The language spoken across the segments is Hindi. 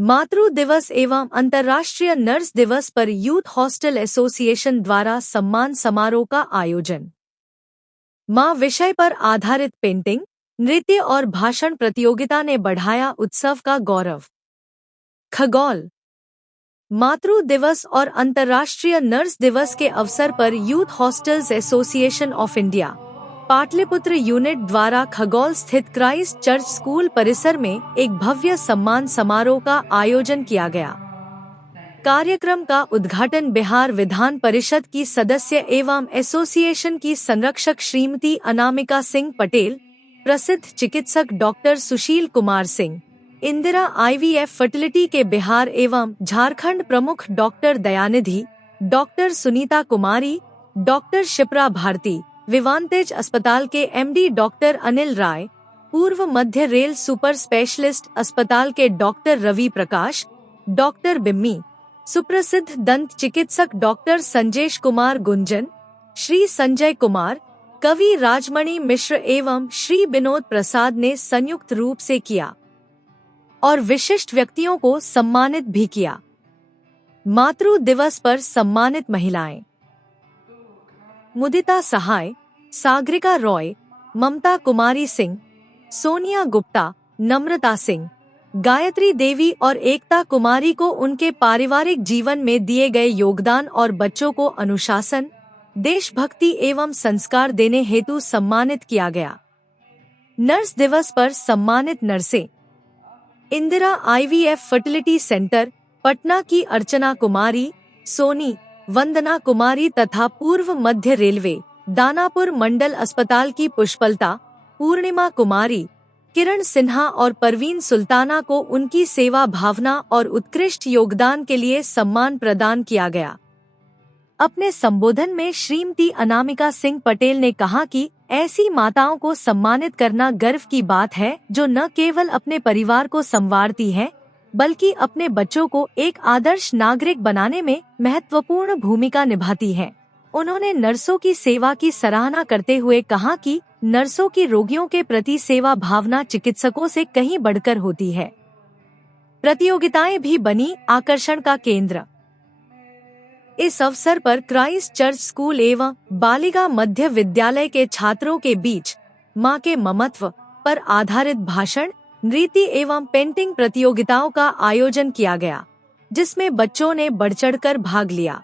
मातृ दिवस एवं अंतर्राष्ट्रीय नर्स दिवस पर यूथ हॉस्टल एसोसिएशन द्वारा सम्मान समारोह का आयोजन। मां विषय पर आधारित पेंटिंग, नृत्य और भाषण प्रतियोगिता ने बढ़ाया उत्सव का गौरव। खगोल। मातृ दिवस और अंतर्राष्ट्रीय नर्स दिवस के अवसर पर youth hostels association of India Pataliputra unit द्वारा खगोल स्थित क्राइस्ट चर्च स्कूल परिसर में एक भव्य सम्मान समारोह का आयोजन किया गया। कार्यक्रम का उद्घाटन बिहार विधान परिषद की सदस्य एवं एसोसिएशन की संरक्षक श्रीमती अनामिका सिंह पटेल, प्रसिद्ध चिकित्सक doctor Sushil Kumar Singh, Indira IVF fertility के बिहार एवं झारखंड प्रमुख डॉक्टर दयानिधि, डॉक्टर सुनीता कुमारी, डॉक्टर शिप्रा भारती, विवांतेज अस्पताल के MD डॉक्टर अनिल राय, पूर्व मध्य रेल सुपर स्पेशलिस्ट अस्पताल के डॉक्टर रवि प्रकाश, डॉक्टर बिम्मी, सुप्रसिद्ध दंत चिकित्सक डॉक्टर संजेश कुमार गुंजन, श्री संजय कुमार, कवि राजमणि मिश्र एवं श्री विनोद प्रसाद ने संयुक्त रूप से किया और विशिष्ट व्यक्तियों को सम्मानित भी किया। मातृ दिवस पर सम्मानित महिलाएं: मुदिता सहाय, सागरिका रॉय, ममता कुमारी सिंह, सोनिया गुप्ता, नम्रता सिंह, गायत्री देवी और एकता कुमारी को उनके पारिवारिक जीवन में दिए गए योगदान और बच्चों को अनुशासन, देशभक्ति एवं संस्कार देने हेतु सम्मानित किया गया। नर्स दिवस पर सम्मानित नर्सें: Indira IVF fertility centre, Patna की अर्चना कुमारी, सोनी, वंदना कुमारी तथा पूर्व मध्य रेलवे दानापुर मंडल अस्पताल की पुष्पलता, पूर्णिमा कुमारी, किरण सिन्हा और परवीन सुल्ताना को उनकी सेवा भावना और उत्कृष्ट योगदान के लिए सम्मान प्रदान किया गया। अपने संबोधन में श्रीमती अनामिका सिंह पटेल ने कहा कि ऐसी माताओं को सम्मानित करना गर्व की बात है जो न केवल अपने परिवार को संवारती हैं, बल्कि अपने बच्चों को एक आदर्श नागरिक बनाने में महत्वपूर्ण भूमिका निभाती हैं। उन्होंने नर्सों की सेवा की सराहना करते हुए कहा कि नर्सों की रोगियों के प्रति सेवा भावना चिकित्सकों से कहीं बढ़कर होती है। प्रतियोगिताएं भी बनी आकर्षण का केंद्र। इस अवसर पर क्राइस्ट चर्च स्कूल एवं बालिका मध्य विद्यालय के छात्रों के बीच मां के ममत्व पर आधारित भाषण, नृत्य एवं पेंटिंग प्रतियोगिताओं का आयोजन किया गया, जिसमें बच्चों ने बढ़चढ़कर भाग लिया।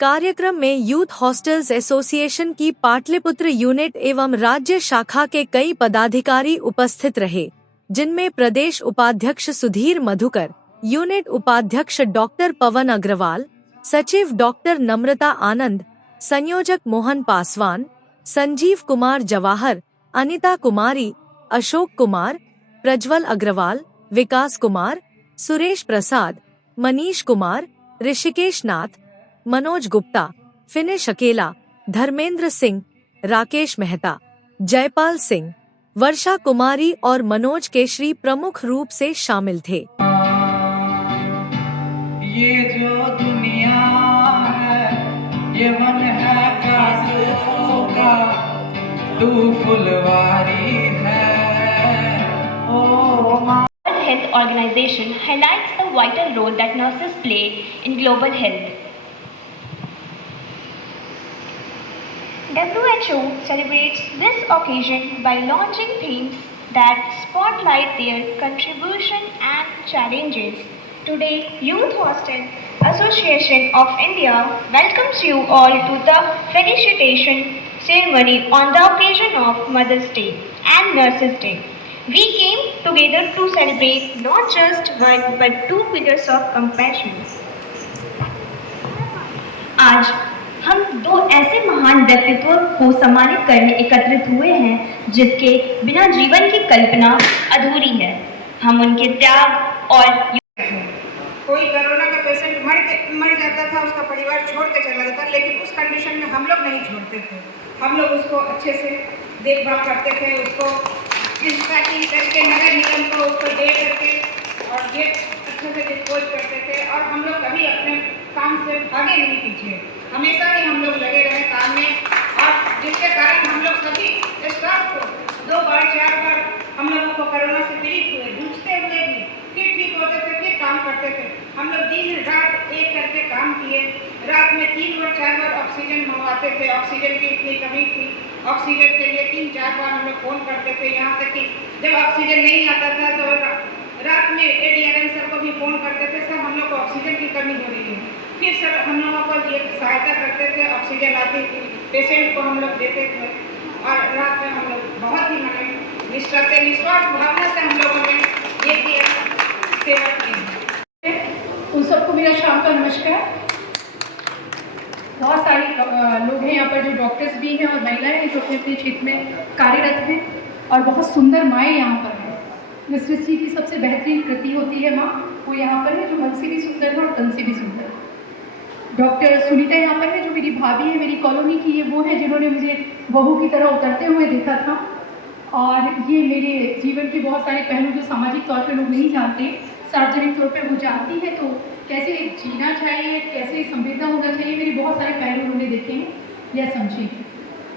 कार्यक्रम में यूथ हॉस्टल्स एसोसिएशन की पाटलिपुत्र यूनिट एवं राज्य शाखा के कई पदाधिकारी उपस्थित रहे, जिनमें प्रदेश उपाध्यक्ष सुधीर मधुकर, यूनिट उपाध्यक्ष डॉक्टर पवन अग्रवाल, सचिव डॉक्टर नम्रता आनंद, संयोजक मोहन पासवान, संजीव कुमार जवाहर, अनिता कुमारी, अशोक कुमार, प्रज्वल अग्रवाल, विकास कुमार, सुरेश प्रसाद, मनीष कुमार, ऋषिकेश नाथ, मनोज गुप्ता, फिनिश अकेला, धर्मेंद्र सिंह, राकेश मेहता, जयपाल सिंह, वर्षा कुमारी और मनोज केशरी प्रमुख रूप से शामिल थे। ये जो दुनिया है, ये मन है कांटों का, तू फुलवारी है। World Health Organization highlights the vital role that nurses play in global health. WHO celebrates this occasion by launching themes that spotlight their contribution and challenges. Today, Youth Hostel Association of India welcomes you all to the felicitation ceremony on the occasion of Mother's Day and Nurses Day. We came together to celebrate not just one but two pillars of compassion. आज हम दो ऐसे महान व्यक्तित्व को सम्मानित करने एकत्रित हुए हैं जिसके बिना जीवन की कल्पना अधूरी है। हम उनके त्याग और कोई कोरोना का पेशेंट मर जाता था, उसका परिवार छोड़ के चला जाता, लेकिन उस कंडीशन में हम लोग नहीं छोड़ते थे। हम लोग उसको अच्छे से देखभाल करते थे, उसको इंस्पेक्टिंग करके नगर निगम को उसको दे करके और ये अच्छे से डिस्पोज करते थे। और हम लोग कभी अपने काम से आगे नहीं पीछे, हमेशा ही हम लोग लगे रहे काम में, और जिसके कारण हम लोग सभी स्टाफ को 2 बार 4 बार हम लोगों को कोरोना से पीड़ित हुए, जूझते हुए भी फिर ठीक होते थे, फिर करते थे। हम लोग दिन रात एक करके काम किए। रात में 3 बार 4 बार ऑक्सीजन मंगवाते थे। ऑक्सीजन की इतनी कमी थी, ऑक्सीजन के लिए 3-4 बार हम लोग फ़ोन करते थे। यहाँ तक कि जब ऑक्सीजन नहीं आता था तो रात में ADRM सर को भी फ़ोन करते थे, सर हम लोग को ऑक्सीजन की कमी हो रही है। फिर सर हम लोगों को ये सहायता करते थे, ऑक्सीजन आती थी, पेशेंट को हम लोग देते थे। और रात में हम लोग बहुत ही निष्ठा से, निस्वार्थ भावना से हम लोगों ने ये किया, सेवा की। उन सबको मेरा शाम का नमस्कार। बहुत सारे लोग हैं यहाँ पर जो डॉक्टर्स भी हैं और महिलाएं हैं जो अपने अपने क्षेत्र में कार्यरत हैं, और बहुत सुंदर माएँ यहाँ पर हैं। जो सृष्टि की सबसे बेहतरीन कृति होती है माँ, वो यहाँ पर है, जो मन से भी सुंदर है और तन से भी सुंदर है। डॉक्टर सुनीता यहाँ पर है, जो मेरी भाभी है, मेरी कॉलोनी की ये वो है जिन्होंने मुझे बहू की तरह उतरते हुए देखा था। और ये मेरे जीवन के बहुत सारे पहलू जो सामाजिक तौर पे लोग नहीं जानते, सार्वजनिक तौर पे वो जानती है, तो कैसे जीना चाहिए, कैसे संवेदना होना चाहिए, मेरे बहुत सारे पहलू उन्होंने देखे हैं या समझे हैं।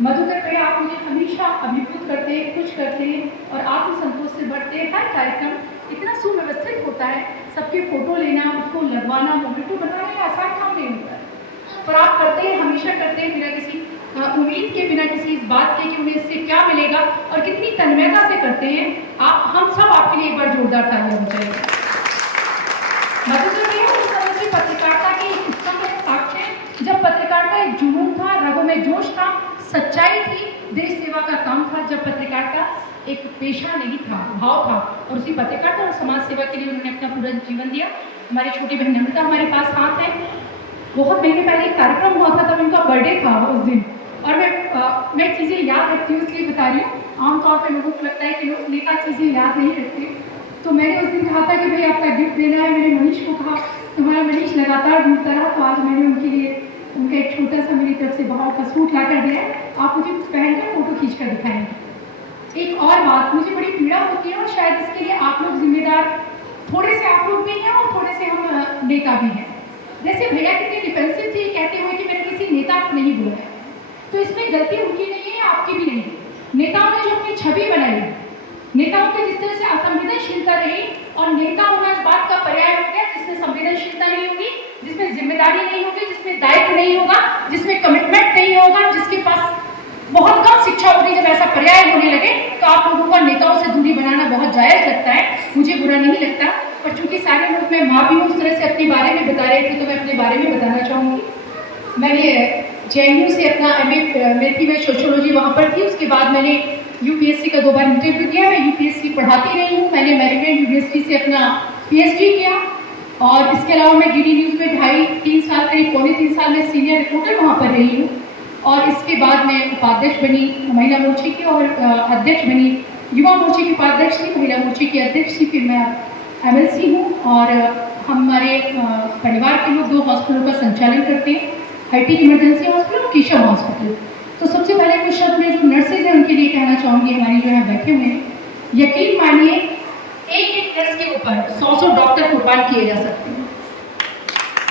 मधुकर भैया, आप मुझे हमेशा अभिभूत करते हैं, खुश करते हैं और आत्मसंतोष से बढ़ते हैं। हर कार्यक्रम इतना सुव्यवस्थित होता है, सबके फोटो लेना, उसको लगवाना, मोमेंटो बनाना आसान काम नहीं होता है, पर आप करते हैं, हमेशा करते हैं, बिना किसी उम्मीद के, बिना किसी इस बात के कि उन्हें इससे क्या मिलेगा, और कितनी तन्मयता से करते हैं आप। हम सब आपके लिए एक बार जोरदार तालियां हो जाएगी। मधुकर भैया, उस समय की पत्रकारिता की उत्तम साक्ष्य है, जब पत्रकारिता एक जुनून था, रगों में जोश था, सच्चाई थी, देश सेवा का काम था, जब पत्रकारिता एक पेशा नहीं था, भाव था, और उसी पत्रकारिता और समाज सेवा के लिए उन्होंने अपना पूरा जीवन दिया। हमारी छोटी बहन नम्रता हमारे पास साथ है। बहुत महीने पहले एक कार्यक्रम हुआ था, तब उनका बर्थडे था उस दिन, और मैं चीज़ें याद रखती हूँ, इसलिए बता रही हूँ। आमतौर पर लोगों को लगता है कि लोग नेता चीज़ें याद नहीं रखते, तो मैंने उस दिन कहा था कि भाई आपका गिफ्ट देना है। मैंने मनीष को कहा, तुम्हारा मनीष लगातार ढूंढता रहा, तो आज मैंने उनके लिए उनका एक छोटा सा मेरी तरफ से भाव का सूट ला कर दिया है। आप मुझे कुछ पहन कर फोटो खींच कर दिखाएंगे। एक और बात, मुझे बड़ी पीड़ा होती है, और शायद इसके लिए आप लोग जिम्मेदार, थोड़े से आप लोग भी हैं और थोड़े से हम नेता भी हैं। जैसे भैया कितने डिफेंसिव थे कहते हुए कि मैंने किसी नेता को नहीं बोला, तो इसमें गलती उनकी नहीं है, आपकी भी नहीं है। नेताओं ने जो अपनी छवि बनाई, नेताओं की जिस तरह से असंवेदनशीलता रही, और नेता होना इस बात का पर्याय हो गया जिसमें संवेदनशीलता नहीं होगी, जिसमें जिम्मेदारी नहीं होगी, जिसमें दायित्व नहीं होगा, जिसमें कमिटमेंट नहीं होगा, जिसके पास बहुत कम शिक्षा होगी। जब ऐसा पर्याय होने लगे तो आप लोगों का नेताओं से दूरी बनाना बहुत जायज लगता है, मुझे बुरा नहीं लगता। पर चूंकि सारे लोग, मैं माँ भी उस तरह से अपने बारे में बता रहे थे, तो मैं अपने बारे में बताना चाहूँगी। मैंने JNU से अपना MA में सोशियोलॉजी वहाँ पर थी। उसके बाद मैंने UPSC का 2 बार इंटरव्यू दिया। मैं UPSC पढ़ाती रही हूँ। मैंने मैरीलैंड यूनिवर्सिटी से अपना PhD किया, और इसके अलावा मैं DD न्यूज़ में 2.5-3 साल, करीब पौने 3 साल में सीनियर रिपोर्टर वहाँ पर रही हूँ। और इसके बाद मैं उपाध्यक्ष बनी महिला मोर्चे की, और अध्यक्ष बनी, युवा मोर्चे की उपाध्यक्ष थी, महिला मोर्चे की अध्यक्ष थी। फिर मैं MLC हूँ, और हमारे परिवार के लोग 2 हॉस्पिटलों का संचालन करते हैं, IT इमरजेंसी हॉस्पिटल और केशव हॉस्पिटल। तो सबसे पहले कुछ शब्द में जो नर्सेज हैं उनके लिए कहना चाहूँगी, हमारी जो यहाँ बैठे हुए हैं। यकीन मानिए, एक नर्स के ऊपर 100 डॉक्टर कुर्बान किए जा सकते हैं,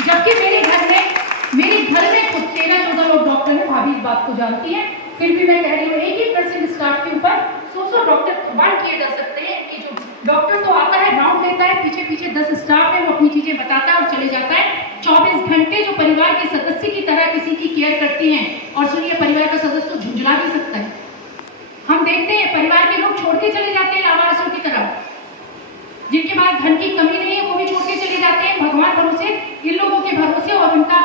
जबकि मेरे घर में खुद 13-14 लोग डॉक्टर हैं, भाभी इस बात को जानती है। फिर भी मैं कह रही हूँ, एक नर्सिंग स्टाफ के ऊपर 100 डॉक्टर कुर्बान किए जा सकते हैं। कि जो डॉक्टर तो आता है, राउंड लेता है, पीछे 10 स्टाफ है, वो अपनी चीज़ें बताता है और चले जाता है। 24 घंटे जो परिवार के सदस्य की तरह किसी की केयर करती हैं, और सुनिए, परिवार का सदस्य तो झुंझला भी सकता है। हम देखते हैं परिवार के लोग छोड़ के चले जाते हैं लावारिसों की तरह, जिनके पास धन की कमी नहीं है, वो भी छोड़ के चले जाते हैं भगवान भरोसे, इन लोगों के भरोसे। और उनका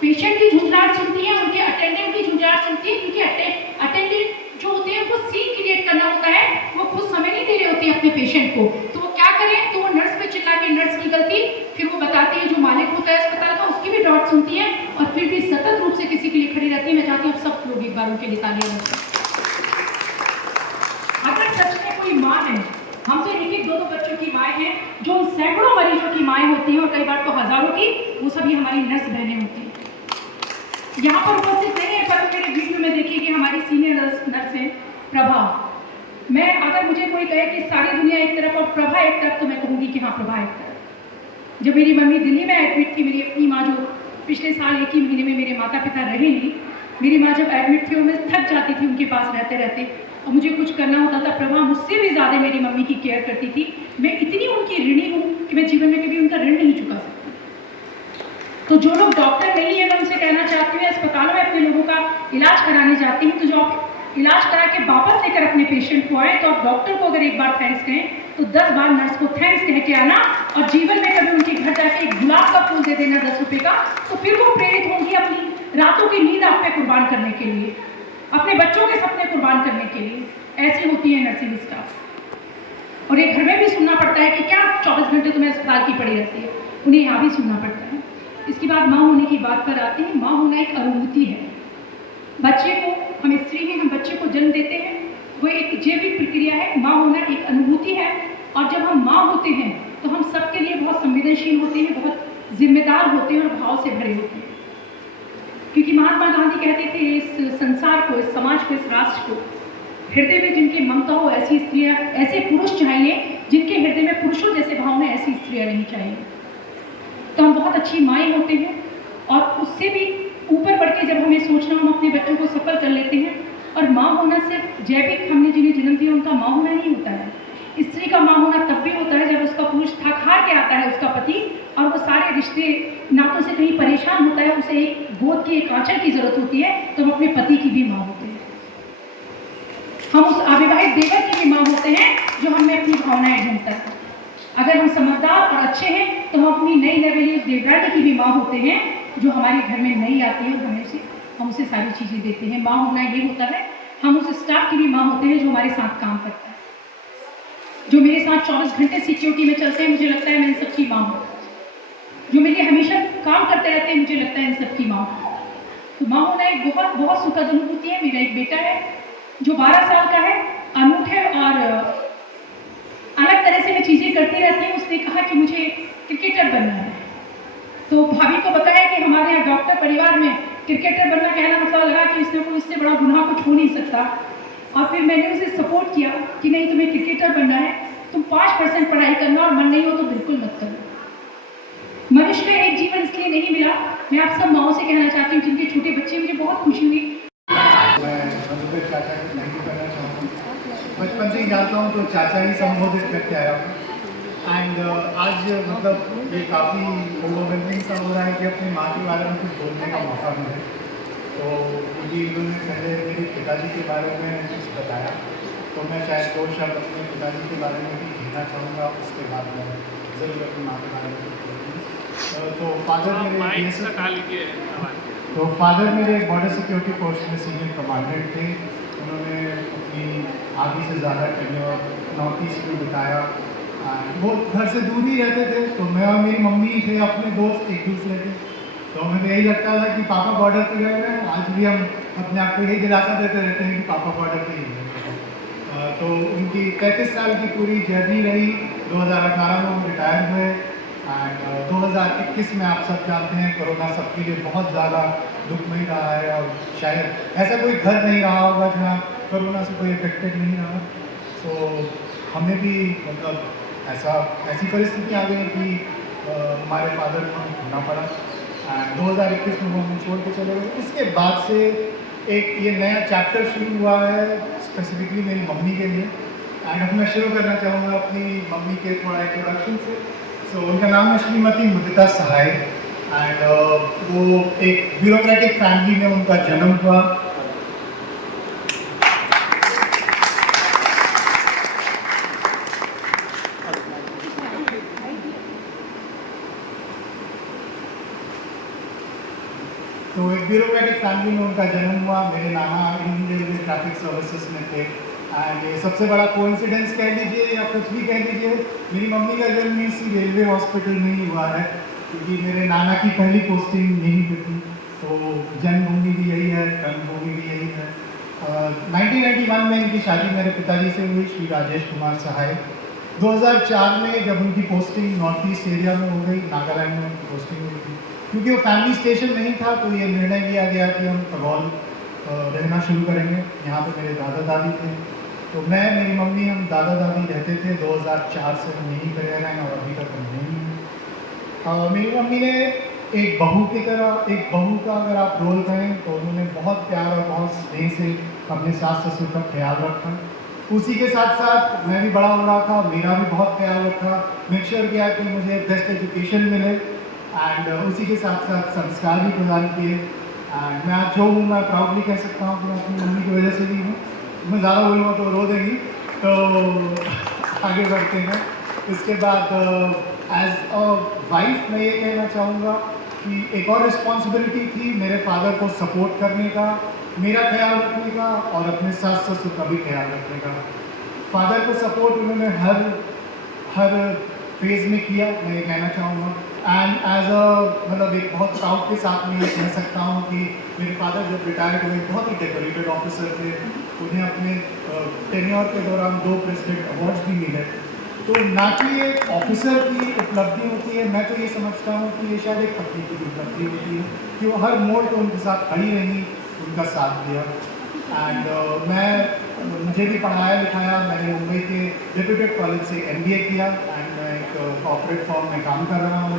पेशेंट की झुंझलाहट सुनती है, उनके अटेंडेंट की झुंझलाहट सुनती है, क्योंकि अटेंडेंट जो होते हैं वो सीन क्रिएट करना होता है, वो खुद समय नहीं दे रहे होते हैं अपने पेशेंट को। तो वो क्या करें, तो वो नर्स पे चिल्ला के, नर्स की गलती, फिर वो बताती है जो मालिक होता है अस्पताल का, उसकी भी डांट सुनती है, और फिर भी सतत रूप से किसी के लिए खड़ी रहती है। मैं चाहती हूँ सब लोग एक बार उनके लिए तालियां बजाएं। अगर सच में कोई माँ है, हम तो 1-2 बच्चों की माँ हैं, जो सैकड़ों मरीजों की माएँ होती हैं, और कई बार तो हजारों की, वो सभी हमारी नर्स बहनें होती हैं। यहाँ पर उपस्थित नहीं है, पर मेरे वीडियो में देखिए कि हमारी सीनियर नर्स है प्रभा। मैं, अगर मुझे कोई कहे कि सारी दुनिया एक तरफ और प्रभा एक तरफ, तो मैं कहूँगी कि हाँ, प्रभा एक तरफ। जब मेरी मम्मी दिल्ली में एडमिट थी, मेरी अपनी माँ, जो पिछले साल 1 ही महीने में मेरे माता पिता रहे नहीं, मेरी माँ जब एडमिट थी वो मैं थक जाती थी उनके पास रहते रहते, और मुझे कुछ करना होता था। प्रभा मुझसे भी ज़्यादा मेरी मम्मी की केयर करती थी। मैं इतनी उनकी ऋणी हूँ कि मैं जीवन में कभी उनका ऋण नहीं चुका सकती। तो जो लोग डॉक्टर नहीं है, मैं उनसे कहना चाहती हूँ, अस्पतालों में अपने लोगों का इलाज कराने जाती हैं, तो जो आप इलाज करा के वापस लेकर अपने पेशेंट को आए, तो आप डॉक्टर को अगर एक बार थैंक्स कहें तो 10 बार नर्स को थैंक्स कह के आना, और जीवन में कभी उनके घर जाके एक गुलाब का फूल दे देना 10 रुपये का, तो फिर वो प्रेरित होंगी अपनी रातों की नींद आप पे कुर्बान करने के लिए, अपने बच्चों के सपने कुर्बान करने के लिए। ऐसी होती है नर्सिंग स्टाफ। और एक घर में भी सुनना पड़ता है कि क्या 24 घंटे तुम्हें अस्पताल की पड़ी रहती है, उन्हें यहाँ भी सुनना पड़ता है। इसके बाद माँ होने की बात पर आते हैं। माँ होना एक अनुभूति है। बच्चे को, हम स्त्री हैं, हम बच्चे को जन्म देते हैं, वो एक जैविक प्रक्रिया है। माँ होना एक अनुभूति है, और जब हम माँ होते हैं तो हम सबके लिए बहुत संवेदनशील होते हैं, बहुत जिम्मेदार होते हैं और भाव से भरे होते हैं। क्योंकि महात्मा गांधी कहते थे, इस संसार को, इस समाज को, इस राष्ट्र को हृदय में जिनकी ममता हो ऐसी स्त्रियाँ, ऐसे पुरुष चाहिए जिनके हृदय में पुरुषों जैसे भाव में ऐसी स्त्रियाँ नहीं चाहिए। तो हम बहुत अच्छी माएँ होते हैं, और उससे भी ऊपर बढ़ के जब हमें सोचना, हम अपने बच्चों को सफल कर लेते हैं। और माँ होना सिर्फ जैविक, हमने जिन्हें जन्म दिया उनका माँ होना नहीं होता है। स्त्री का माँ होना तब भी होता है जब उसका पुरुष थक हार के आता है, उसका पति, और वो सारे रिश्ते नातों से कहीं परेशान होता है, उसे एक गोद की, एक आंचल की जरूरत होती है, तो हम अपने पति की भी माँ होते हैं। हम उस अविवाहित देवर की भी माँ होते हैं जो हमें अपनी भावनाएं ढूंढता है। अगर हम समझदार और अच्छे हैं तो हम अपनी नई लेवली उस देवरानी की भी माँ होते हैं जो हमारे घर में नई आती है, और हम उसे सारी चीज़ें देते हैं। माँ होना ये होता है, हम उस स्टाफ की भी माँ होते हैं जो हमारे साथ काम करता है, जो मेरे साथ 24 घंटे सिक्योरिटी में चलते हैं। मुझे लगता है मैं इन सबकी माँ हूँ। जो मेरे लिए हमेशा काम करते रहते हैं, मुझे लगता है इन सबकी माँ हूँ। तो माँ होना एक बहुत बहुत सुखद अनुभूति है। मेरा एक बेटा है जो 12 साल का है, अनूठ है, और अलग तरह से मैं चीज़ें करती रहती हूँ। उसने कहा कि मुझे क्रिकेटर बनना है, तो भाभी को बताया कि हमारे यहाँ डॉक्टर परिवार में क्रिकेटर बनना कहना मतलब लगा कि उसने कोई इससे बड़ा गुनाह कुछ हो नहीं सकता। और फिर मैंने उसे सपोर्ट किया कि नहीं, तुम्हें क्रिकेटर बनना है, तुम 5% पढ़ाई करना, और मन नहीं हो तो बिल्कुल मत करो। मनुष्य का एक जीवन इसलिए नहीं मिला। मैं आप सब माओं से कहना चाहती हूँ जिनके छोटे बच्चे, मुझे बहुत खुशी हुई। मैं मधुकर चाचा की थैंक यू करना चाहता हूँ। बचपन से ही जानता हूँ तो चाचा ही संबोधित करके आया हूँ। एंड आज मतलब ये काफ़ी ओवरवेलमिंग सा हो रहा है कि अपनी माँ के बारे में कुछ बोलने का मौका मिले। तो क्योंकि उन्होंने पहले मेरे पिताजी के बारे में कुछ बताया, तो मैं शायद 2 शब्द अपने पिताजी के बारे में भी कहना चाहूँगा। उसके बाद मैं ज़रूर अपनी माँ के बारे में कुछ बोलूँगी। तो फादर मेरे बॉर्डर सिक्योरिटी फोर्स में सीनियर कमांडेंट थे। उन्होंने अपनी आधी से ज़्यादा टेन्योर नॉर्थ ईस्ट में बिताया। वो घर से दूर ही रहते थे, तो मैं और मेरी मम्मी थे अपने दोस्त एक दूसरे के। तो हमें यही लगता था कि पापा बॉर्डर पे गए हैं। आज भी हम अपने आप को यही दिलासा देते रहते हैं कि पापा बॉर्डर पे ही हैं। तो उनकी 33 साल की पूरी जर्नी रही। 2018 में वो रिटायर हुए। एंड 2021 में आप सब जानते हैं कोरोना सबके लिए बहुत ज़्यादा दुखमयी रहा है, और शायद ऐसा कोई घर नहीं रहा होगा जहाँ कोरोना से कोई इफेक्टेड नहीं रहा। सो हमें भी मतलब ऐसी परिस्थिति आ गई कि हमारे फादर को हमें खोना पड़ा। 2021 में वो हमें छोड़ के चले गए। उसके बाद से एक ये नया चैप्टर शुरू हुआ है स्पेसिफिकली मेरी मम्मी के लिए। एंड अब मैं शुरू करना चाहूँगा अपनी मम्मी के थोड़ा इंट्रोडक्शन से। सो उनका नाम है श्रीमती मुदिता सहाय। एंड वो एक ब्यूरोक्रेटिक फैमिली में उनका जन्म हुआ। तो एक ब्यूरोक्रेटिक फैमिली में उनका जन्म हुआ। मेरे नाना इंडियन रेलवे ट्रैफिक सर्विसेज में थे। एंड ये सबसे बड़ा कोइंसिडेंस कह लीजिए या कुछ भी कह लीजिए, मेरी मम्मी का जन्म इसी रेलवे हॉस्पिटल में ही हुआ है, क्योंकि मेरे नाना की पहली पोस्टिंग यहीं पे थी। तो जन्मभूमि भी यही है, कर्मभूमि भी यही है। 1991 में इनकी शादी मेरे पिताजी से हुई, श्री राजेश कुमार सहाय। 2004 में जब उनकी पोस्टिंग नॉर्थ ईस्ट एरिया में हो गई, नागालैंड में उनकी पोस्टिंग हुई थी, क्योंकि वो फैमिली स्टेशन नहीं था, तो ये निर्णय लिया गया कि हम खगौल रहना शुरू करेंगे। यहाँ पे मेरे दादा दादी थे, तो मैं, मेरी मम्मी, हम दादा दादी रहते थे। 2004 से हम यहीं पर रह रहे हैं और अभी तक हम नहीं हैं। मेरी मम्मी ने एक बहू की तरह, एक बहू का अगर आप रोल करें तो उन्होंने बहुत प्यार और बहुत स्नेह से अपने सास ससुर का ख्याल रखा। उसी के साथ साथ मैं भी बड़ा हो रहा था, मेरा भी बहुत ख्याल रखा, मेक श्योर किया कि मुझे बेस्ट एजुकेशन मिले एंड उसी के साथ साथ संस्कार भी प्रदान किए। एंड मैं आज जो हूँ मैं प्राउडली कह सकता हूँ कि मैं अपनी मम्मी की वजह से भी हूँ। मैं ज़्यादा बोलूँगा तो रो देंगी, तो आगे बढ़ते हैं। इसके बाद एज अ वाइफ मैं ये कहना चाहूँगा कि एक और रिस्पॉन्सिबिलिटी थी मेरे फादर को सपोर्ट करने का, मेरा ख्याल रखने का और अपने सास ससुर का भी ख्याल रखने का। फादर को सपोर्ट उन्होंने हर फेज़ में किया, मैं ये कहना चाहूँगा। एंड एज अ मतलब एक बहुत प्राउड के साथ मैं ये कह सकता हूँ कि मेरे फादर जब रिटायर्ड हुए बहुत ही डेकोरेटेड ऑफिसर थे, उन्हें अपने टेन्योर के दौरान 2 प्रेसिडेंट अवार्ड्स भी मिले। तो ना कि ये ऑफिसर की उपलब्धि होती है, मैं तो ये समझता हूँ कि ये शायद एक पत्नी की उपलब्धि होती है कि वो हर मोड़ पर उनके साथ खड़ी रही, उनका साथ दिया। एंड मुझे भी पढ़ाया लिखाया, मैंने मुंबई के रेप्यूटेड कॉलेज से MBA किया एंड मैं एक कॉर्पोरेट फॉर्म में काम कर रहा हूँ।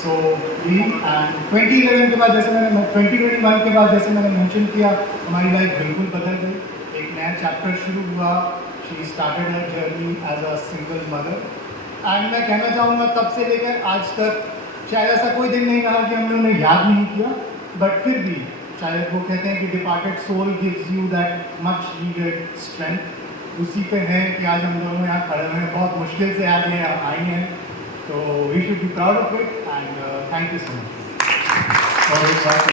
सो वी एंड 2011 के बाद जैसे मैंने 2021 के बाद जैसे मैंने मेंशन किया, हमारी लाइफ बिल्कुल बदल गई। एक नया चैप्टर शुरू हुआ। She started her journey as a single mother and मैं कहना चाहूँगा तब से लेकर आज तक शायद ऐसा कोई दिन नहीं रहा कि हमने उन्हें याद नहीं किया, बट फिर भी शायद वो कहते हैं कि departed soul gives you that much needed strength. उसी पे है कि आज हम दोनों यहाँ खड़े हुए हैं, बहुत मुश्किल से आज ये आए हैं, तो we should be proud of it and thank you so much.